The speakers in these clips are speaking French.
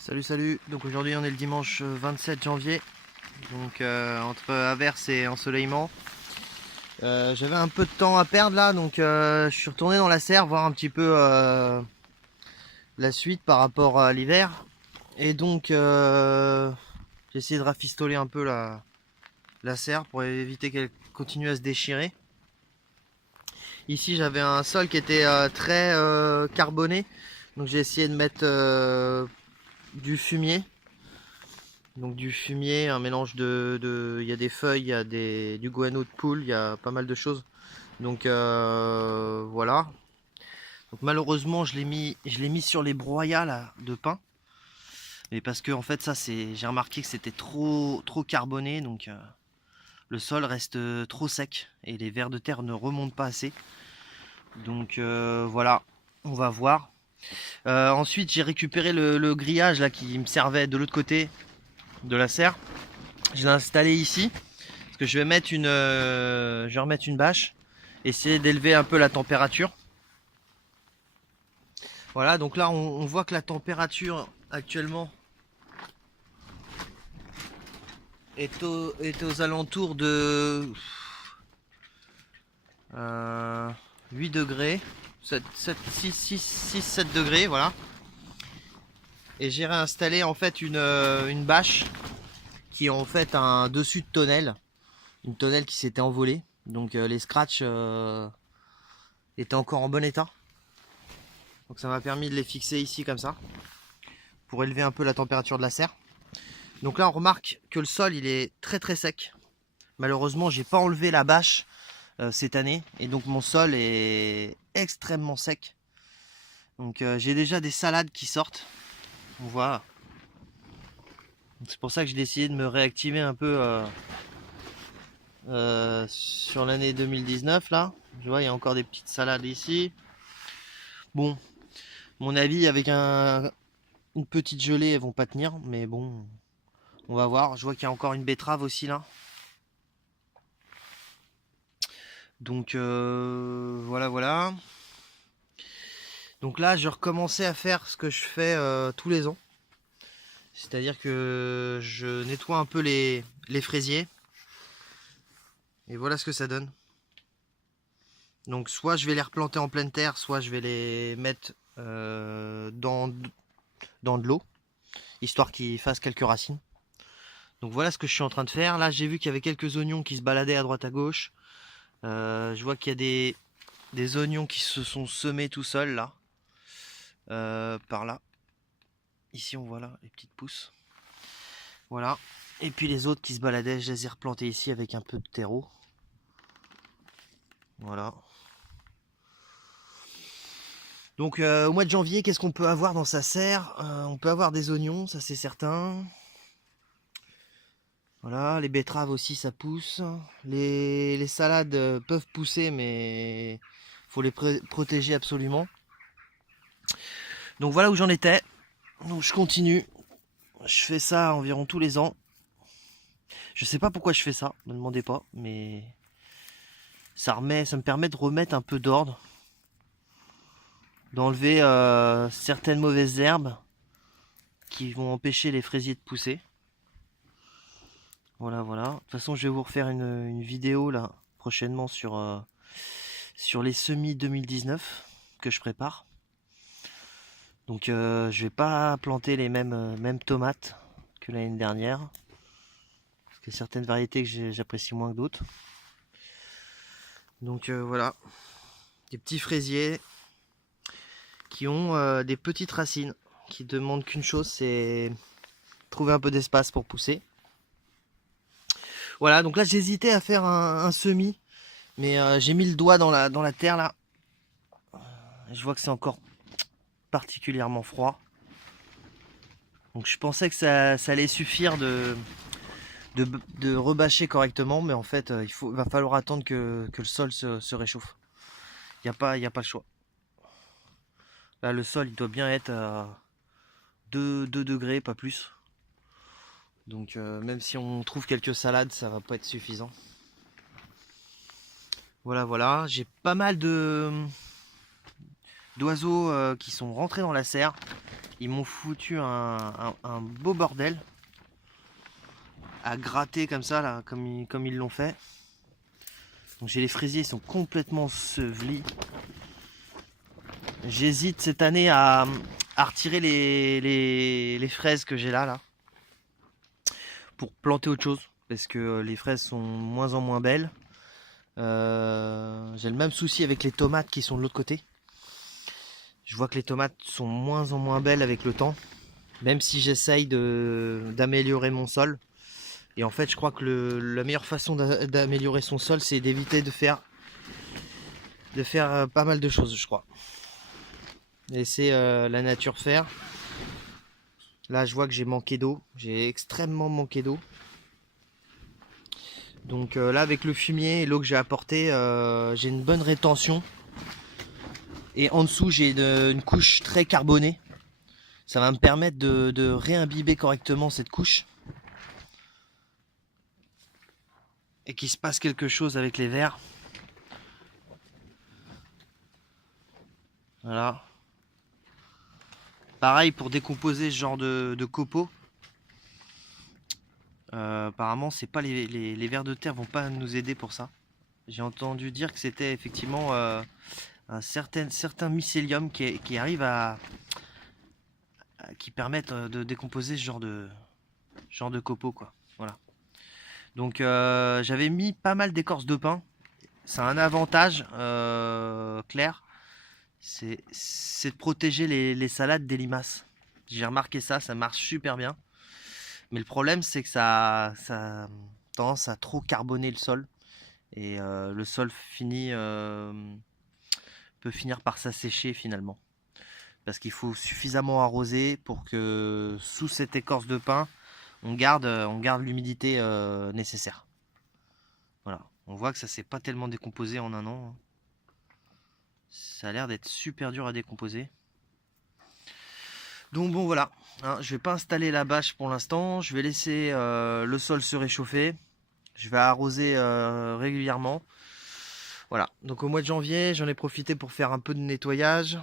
Salut, donc aujourd'hui on est le dimanche 27 janvier, donc entre averses et ensoleillement. J'avais un peu de temps à perdre là, donc je suis retourné dans la serre voir un petit peu la suite par rapport à l'hiver. Et donc j'ai essayé de rafistoler un peu la serre pour éviter qu'elle continue à se déchirer. Ici j'avais un sol qui était très carboné, donc j'ai essayé de mettre du fumier. Donc du fumier, un mélange il y a des feuilles, il y a du guano de poule, il y a pas mal de choses. Donc voilà. Donc malheureusement je l'ai mis sur les broyats là, de pain. Mais parce que en fait ça j'ai remarqué que c'était trop carboné, donc le sol reste trop sec et les vers de terre ne remontent pas assez. Donc voilà, on va voir. Ensuite j'ai récupéré le grillage là qui me servait de l'autre côté de la serre. Je l'ai installé ici. Que je vais mettre je vais remettre une bâche, essayer d'élever un peu la température. Voilà, donc là on voit que la température actuellement est aux alentours de 8 degrés, 6-7 degrés, voilà. Et j'ai réinstallé en fait une bâche qui est en fait un dessus de tonnelle, une tonnelle qui s'était envolée. Donc les scratchs étaient encore en bon état. Donc ça m'a permis de les fixer ici comme ça, pour élever un peu la température de la serre. Donc là on remarque que le sol il est très sec. Malheureusement j'ai pas enlevé la bâche cette année et donc mon sol est extrêmement sec. Donc j'ai déjà des salades qui sortent. On voit. C'est pour ça que j'ai décidé de me réactiver un peu sur l'année 2019 là. Je vois il y a encore des petites salades ici. Bon, mon avis avec une petite gelée elles vont pas tenir, mais bon, on va voir. Je vois qu'il y a encore une betterave aussi là. Donc voilà. Donc là, je recommençais à faire ce que je fais tous les ans. C'est-à-dire que je nettoie un peu les fraisiers. Et voilà ce que ça donne. Donc soit je vais les replanter en pleine terre, soit je vais les mettre dans de l'eau, histoire qu'ils fassent quelques racines. Donc voilà ce que je suis en train de faire. Là, j'ai vu qu'il y avait quelques oignons qui se baladaient à droite à gauche. Je vois qu'il y a des oignons qui se sont semés tout seuls là. Par là. Ici on voit là les petites pousses. Voilà. Et puis les autres qui se baladaient, je les ai replantés ici avec un peu de terreau. Voilà. Donc au mois de janvier, qu'est-ce qu'on peut avoir dans sa serre? On peut avoir des oignons, ça c'est certain. Voilà, les betteraves aussi ça pousse. Les salades peuvent pousser, mais il faut les protéger absolument. Donc voilà où j'en étais. Donc je continue. Je fais ça environ tous les ans. Je sais pas pourquoi je fais ça, ne me demandez pas, mais ça me permet de remettre un peu d'ordre, d'enlever certaines mauvaises herbes qui vont empêcher les fraisiers de pousser. Voilà. De toute façon, je vais vous refaire une vidéo là prochainement sur les semis 2019 que je prépare. Donc je vais pas planter les mêmes tomates que l'année dernière, parce qu'il y a certaines variétés que j'apprécie moins que d'autres. Donc voilà, des petits fraisiers qui ont des petites racines, qui demandent qu'une chose, c'est trouver un peu d'espace pour pousser. Voilà, donc là j'hésitais à faire un semis, mais j'ai mis le doigt dans la terre là. Je vois que c'est encore particulièrement froid. Donc je pensais que ça allait suffire de rebâcher correctement, mais en fait va falloir attendre que le sol se réchauffe. Il n'y a pas le choix. Là le sol il doit bien être à 2 degrés, pas plus. Donc même si on trouve quelques salades, ça va pas être suffisant. Voilà. J'ai pas mal d'oiseaux qui sont rentrés dans la serre. Ils m'ont foutu un beau bordel à gratter comme ça, là, comme ils l'ont fait. Donc j'ai les fraisiers, ils sont complètement ensevelis. J'hésite cette année à retirer les fraises que j'ai là, pour planter autre chose. Parce que les fraises sont de moins en moins belles. J'ai le même souci avec les tomates qui sont de l'autre côté. Je vois que les tomates sont de moins en moins belles avec le temps. Même si j'essaye d'améliorer mon sol. Et en fait, je crois que la meilleure façon d'améliorer son sol, c'est d'éviter de faire pas mal de choses, je crois. Laisser la nature faire. Là, je vois que j'ai manqué d'eau. J'ai extrêmement manqué d'eau. Donc là, avec le fumier et l'eau que j'ai apporté, j'ai une bonne rétention. Et en dessous, j'ai une couche très carbonée. Ça va me permettre de réimbiber correctement cette couche. Et qu'il se passe quelque chose avec les vers. Voilà. Pareil pour décomposer ce genre de copeaux. Apparemment, c'est pas les vers de terre vont pas nous aider pour ça. J'ai entendu dire que c'était effectivement un certain mycélium qui arrive qui permettent de décomposer ce genre de copeaux, quoi. Voilà. Donc j'avais mis pas mal d'écorce de pin. C'est un avantage clair, c'est de protéger les salades des limaces. J'ai remarqué ça, ça marche super bien. Mais le problème, c'est que ça a tendance à trop carboner le sol. Et le sol peut finir par s'assécher finalement. Parce qu'il faut suffisamment arroser pour que sous cette écorce de pin, on garde l'humidité nécessaire. Voilà. On voit que ça s'est pas tellement décomposé en un an. Ça a l'air d'être super dur à décomposer. Donc bon voilà, hein, je vais pas installer la bâche pour l'instant. Je vais laisser le sol se réchauffer. Je vais arroser régulièrement. Voilà, donc au mois de janvier, j'en ai profité pour faire un peu de nettoyage,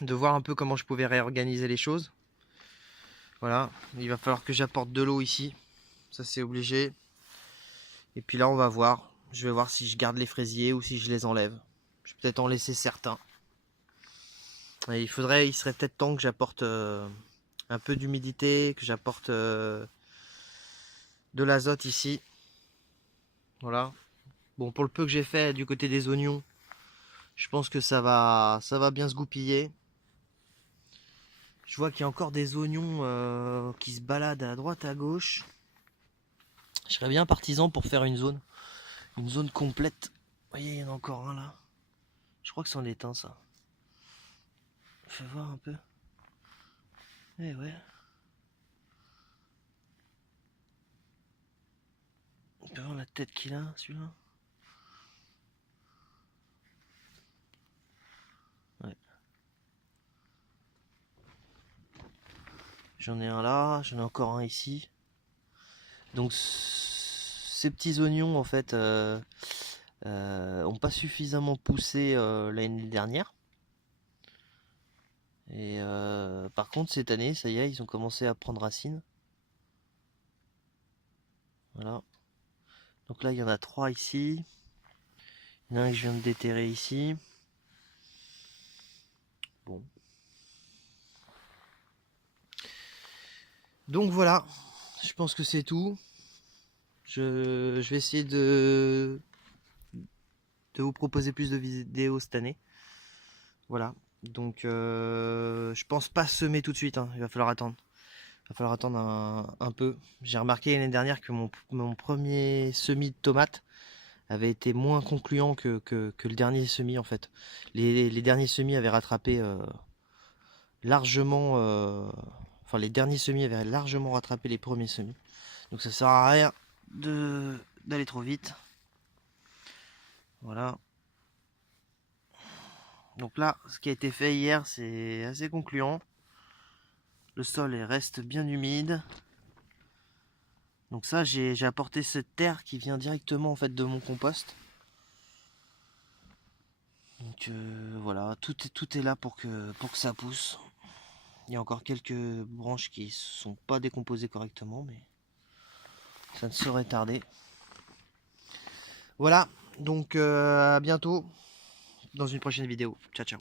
de voir un peu comment je pouvais réorganiser les choses. Voilà, il va falloir que j'apporte de l'eau ici, ça c'est obligé. Et puis là on va voir, je vais voir si je garde les fraisiers ou si je les enlève. Je vais peut-être en laisser certains. Et il serait peut-être temps que j'apporte un peu d'humidité, que j'apporte de l'azote ici. Voilà. Bon, pour le peu que j'ai fait du côté des oignons, je pense que ça va bien se goupiller. Je vois qu'il y a encore des oignons qui se baladent à droite à gauche. Je serais bien partisan pour faire une zone complète. Vous voyez, il y en a encore un là. Je crois que c'en est un, ça. Fais voir un peu. Eh ouais. On peut voir la tête qu'il a, celui-là. Ouais. J'en ai un là, j'en ai encore un ici. Donc ces petits oignons en fait ont pas suffisamment poussé l'année dernière. Et par contre cette année, ça y est, ils ont commencé à prendre racine. Voilà. Donc là il y en a 3 ici. Il y en a un que je viens de déterrer ici. Bon. Donc voilà, je pense que c'est tout. Je vais essayer de vous proposer plus de vidéos cette année. Voilà. Donc je pense pas semer tout de suite, hein. Il va falloir attendre. Il va falloir attendre un peu. J'ai remarqué l'année dernière que mon premier semis de tomates avait été moins concluant que le dernier semis en fait. Les derniers semis avaient rattrapé largement... enfin les derniers semis avaient largement rattrapé les premiers semis. Donc ça sert à rien d'aller trop vite. Voilà. Donc là, ce qui a été fait hier, c'est assez concluant. Le sol reste bien humide. Donc ça, j'ai apporté cette terre qui vient directement en fait de mon compost. Donc voilà, tout est là pour que ça pousse. Il y a encore quelques branches qui ne sont pas décomposées correctement, mais ça ne saurait tarder. Voilà, donc à bientôt dans une prochaine vidéo. Ciao ciao.